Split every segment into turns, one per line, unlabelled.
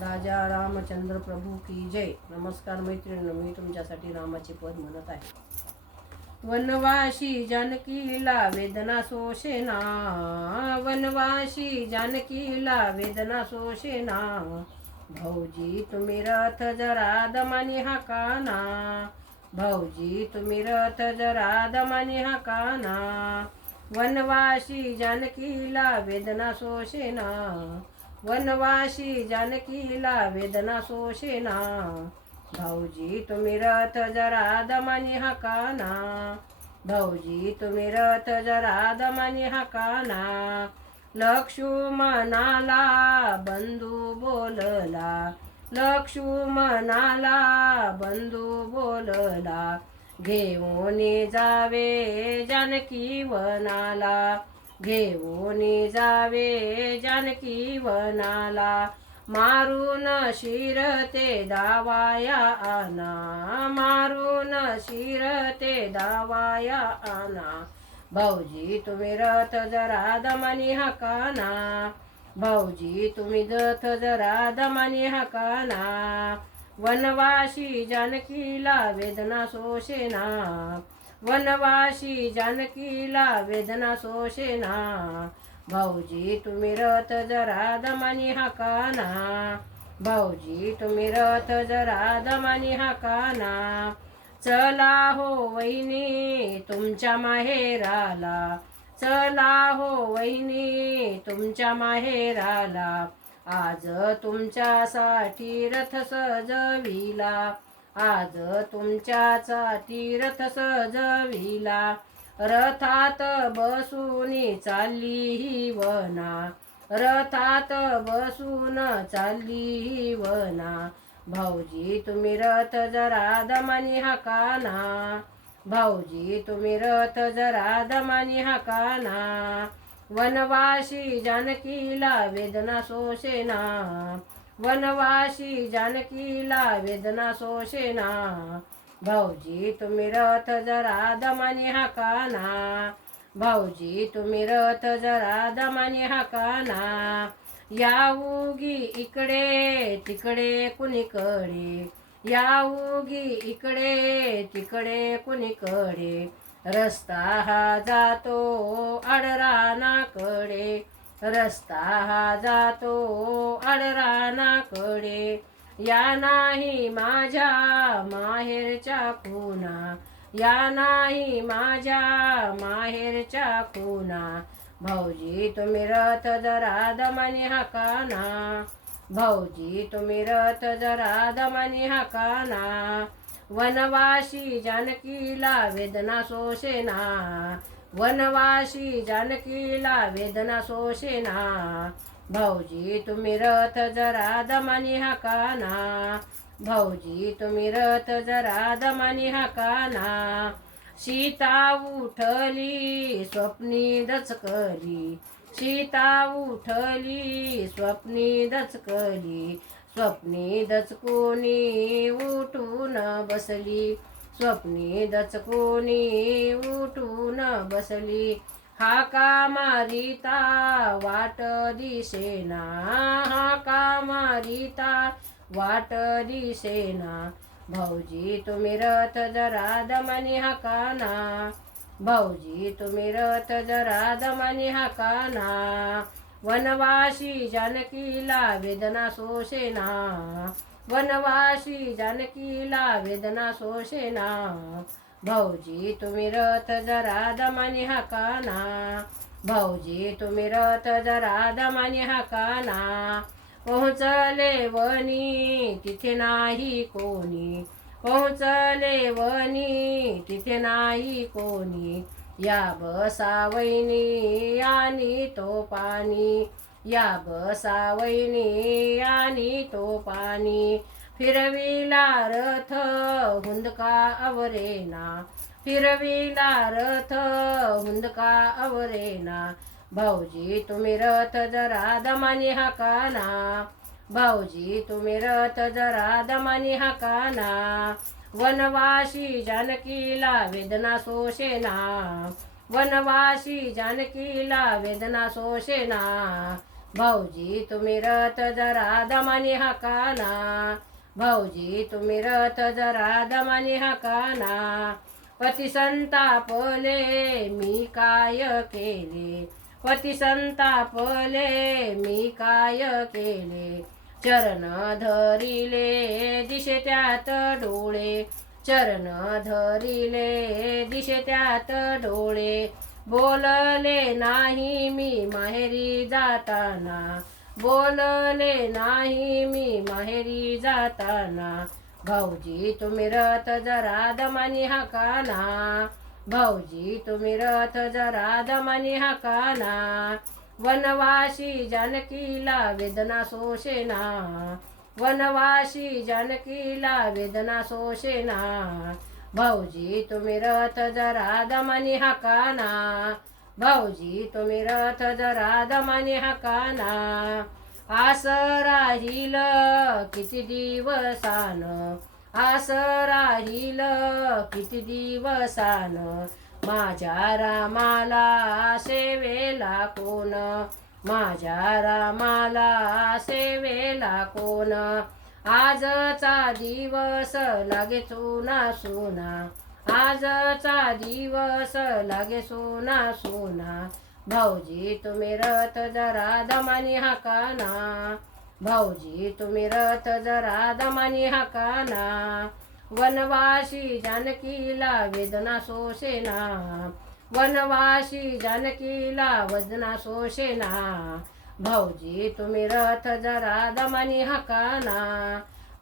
राजा रामचंद्र प्रभू की जय. नमस्कार मैत्रिणी मी तुमच्यासाठी रामाचे पद म्हणत आहे. वनवाशी जानकीला वेदना सोशेना वनवाशी जानकीला वेदना सोशेना भाऊजी तुम्ही रथ जरा दमानी हाकाना भाऊजी तुम्ही रथ जरा दमानी हाकाना वनवाशी जानकीला वेदना सोशेना वनवाशी जानकीला वेदना सोशेना. भाऊजी तुम्ही रथ जरा दमानी हाकाना. भाऊजी तुम्ही रथ जरा दमानी हाकाना. लक्ष्मणाला बंधू बोलला. लक्ष्मणाला बंधू बोलला. घेऊन जावे जानकी वनाला. घेऊन जावे जानकी वनाला. मारून शिर ते दावाया आना. मारून शिर ते दावाया आना. भाऊजी तुम्ही रथ जरा दमानी हाकाना. भाऊजी तुम्ही रथ जरा दमानी हाकाना. वनवाशी जानकीला वेदना सोशेना वनवाशी जानकीला वेदना सोशेना. भाऊजी तुम्ही रथ जरा दमानी हाकाना. भाऊजी तुम्ही रथ जरा दमानी हाकाना. चला हो वहिनी तुमच्या माहेराला. चला हो वहिनी तुमच्या माहेराला. आज तुमच्यासाठी रथ सजविला. आज तुमच्यासाठी रथ सजविला. रथात बसून चालली ही वना. रथात बसून चालली ही वना. भाऊजी तुम्ही रथ जरा दमानी हाकाना भाऊजी तुम्ही रथ जरा दमानी हाकाना वनवाशी जानकीला वेदना सोशेना वनवासी जानकीला वेदना सोशेना. भाऊजी तुम्ही रथ जरा दमानी हाकाना. भाऊजी तुम्ही रथ जरा दमानी हाकाना. या उगी इकडे तिकडे कुणीकडे. या उगी इकडे तिकडे कुणीकडे. रस्ता हा जातो आडरानाकडे रस्ता हा जातो आडरानाकडे या नाही माझ्या माहेरच्या खुना या नाही माझ्या माहेरच्या खुना भाऊजी तुम्ही रथ जरा दमानी हाकाना भाऊजी तुम्ही रथ जरा दमानी हाकाना वनवाशी जानकीला वेदना सोसेना वनवासी जानकीला वेदना सोशेना. भाऊजी तुम्ही रथ जरा दमानी हाकाना भाऊजी तुम्ही रथ जरा दमानी हाकाना सीता उठली स्वप्नी दचकली. सीता उठली स्वप्नी दचकली. स्वप्नी दचकोनी उठून बसली. स्वप्नी दचकोनी उठून बसली. हाका मारिता? वाट दिसेना. हाका मारिता? वाट दिसेना. भाऊजी तुम्ही रथ जरा दमानी हाकाना भाऊजी तुम्ही रथ जरा दमानी हाकाना वनवासी जानकीला वेदना सोसेना. वनवासी जानकीला वेदना सोशेना. भाऊजी तुम्ही रथ जरा दमानी हाकाना. भाऊजी तुम्ही रथ जरा दमानी हाकाना. पोहोचले वनी तिथे नाही कोणी. पोहोचले वनी तिथे नाही कोणी. या बसावैनी आणि तो पाणी. या बसावैनी आणि तो पाणी फिरविला रथ हुंदका अवरेना. फिरविला रथ हुंदका अवरेना. भाऊजी तुम्ही रथ जरा दमानी हाकाना भाऊजी तुम्ही रथ जरा दमानी हाकाना वनवाशी जानकीला वेदना सोशेना वनवाशी जानकीला वेदना सोशेना भाऊजी तुम्ही रथ जरा दमाने हाकाना. भाऊजी तुम्ही रथ जरा दमाने हाकाना. पती संतापले मी काय केले? पती संतापले मी काय केले? चरण धरिले दिशे त्यात डोळे. चरण धरिले दिशे त्यात डोळे. बोलले नाही मी माहेरी जाताना. बोलले नाही मी माहेरी जाताना. भाऊजी तुम्ही रथ जरा दमानी हाकाना. भाऊजी तुम्ही रथ जरा दमानी हाकाना. वनवासी जानकीला वेदना सोशेना. वनवासी जानकीला वेदना सोशेना. भाऊजी तुम्ही रथ जरा दमानी हाकाना. भाऊजी तुम्ही रथ जरा दमानी हाकाना. आस राहील किती दिवसान? आस राहील किती दिवसान? माझ्या रामाला सेवेला कोण? माझ्या रामाला सेवेला कोण? आजचा दिवस लागे सोना सोना. आजचा दिवस लागे सोना सोना. भाऊजी तुम्ही रथ जरा दमानी हाकाना. भाऊजी तुम्ही रथ जरा दमानी हाकाना. वनवासी जानकीला वेदना सोशेना वनवासी जानकीला वदना सोसेना. भाऊजी तुम्ही रथ जरा दमानी हाकाना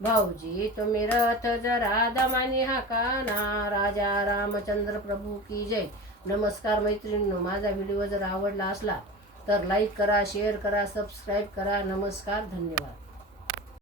भाऊजी तुम्ही रथ जरा दमानी हाकाना राजा रामचंद्र प्रभू की जय. नमस्कार मैत्रिणींनो माझा व्हिडिओ जर आवडला असला तर लाईक करा शेअर करा सबस्क्राईब करा. नमस्कार धन्यवाद.